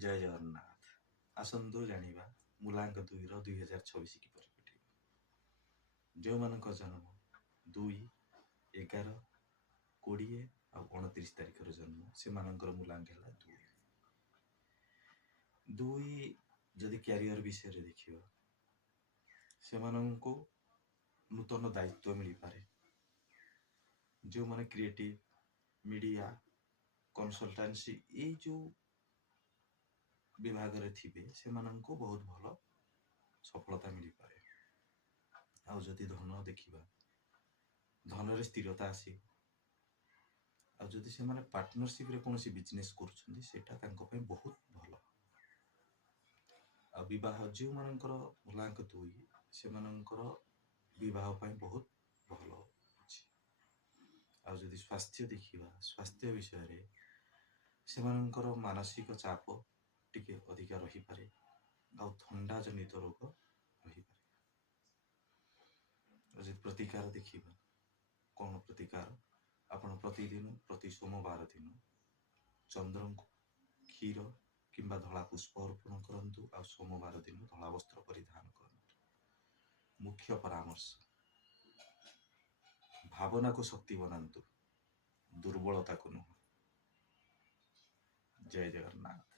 ଜୟ ଜଗନ୍ନାଥ। ଆସନ୍ତୁ ଜାଣିବା ମୂଳାଙ୍କ 2ର 2026 କିପରି କଟିବ। ଯେଉଁମାନଙ୍କ ଜନ୍ମ 2, 11, 20 ଆଉ 29 ତାରିଖର ଜନ୍ମ ସେମାନଙ୍କର ମୂଳାଙ୍କ ହେଲା 2। ଯଦି କ୍ୟାରିୟର ବିଷୟରେ ଦେଖିବା, ସେମାନଙ୍କୁ ନୂତନ ଦାୟିତ୍ୱ ମିଳିପାରେ। ଯେଉଁମାନେ କ୍ରିଏଟିଭ, ମିଡ଼ିଆ, କନସଲଟାନ୍ସି ଏଇ ଯେଉଁ ବିଭାଗରେ ଥିବେ ସେମାନଙ୍କୁ ବହୁତ ଭଲ ସଫଳତା ମିଳିପାରେ। ଆଉ ଯଦି ଧନ ଦେଖିବା, ଧନରେ ସ୍ଥିରତା ଆସିବ। ଆଉ ଯଦି ସେମାନେ ପାର୍ଟନରସିପରେ କୌଣସି ବିଜନେସ୍ କରୁଛନ୍ତି ସେଇଟା ତାଙ୍କ ପାଇଁ ବହୁତ ଭଲ। ଆଉ ବିବାହ ଯେଉଁମାନଙ୍କର ମୂଳାଙ୍କ 2 ସେମାନଙ୍କର ବିବାହ ପାଇଁ ବହୁତ ଭଲ ଅଛି। ଆଉ ଯଦି ସ୍ୱାସ୍ଥ୍ୟ ଦେଖିବା, ସ୍ୱାସ୍ଥ୍ୟ ବିଷୟରେ ସେମାନଙ୍କର ମାନସିକ ଚାପ ଟିକେ ଅଧିକା ରହିପାରେ ଆଉ ଥଣ୍ଡା ଜନିତ ରୋଗ ରହିପାରେ। ଆଉ ଯଦି ପ୍ରତିକାର ଦେଖିବା, କ'ଣ ପ୍ରତିକାର? ଆପଣ ପ୍ରତିଦିନ ପ୍ରତି ସୋମବାର ଦିନ ଚନ୍ଦ୍ରଙ୍କୁ କ୍ଷୀର କିମ୍ବା ଧଳା ପୁଷ୍ପ ଅର୍ପଣ କରନ୍ତୁ ଆଉ ସୋମବାର ଦିନ ଧଳା ବସ୍ତ୍ର ପରିଧାନ କରନ୍ତୁ। ମୁଖ୍ୟ ପରାମର୍ଶ, ଭାବନାକୁ ଶକ୍ତି ବନାନ୍ତୁ, ଦୁର୍ବଳତାକୁ ନୁହଁ। ଜୟ ଜଗନ୍ନାଥ।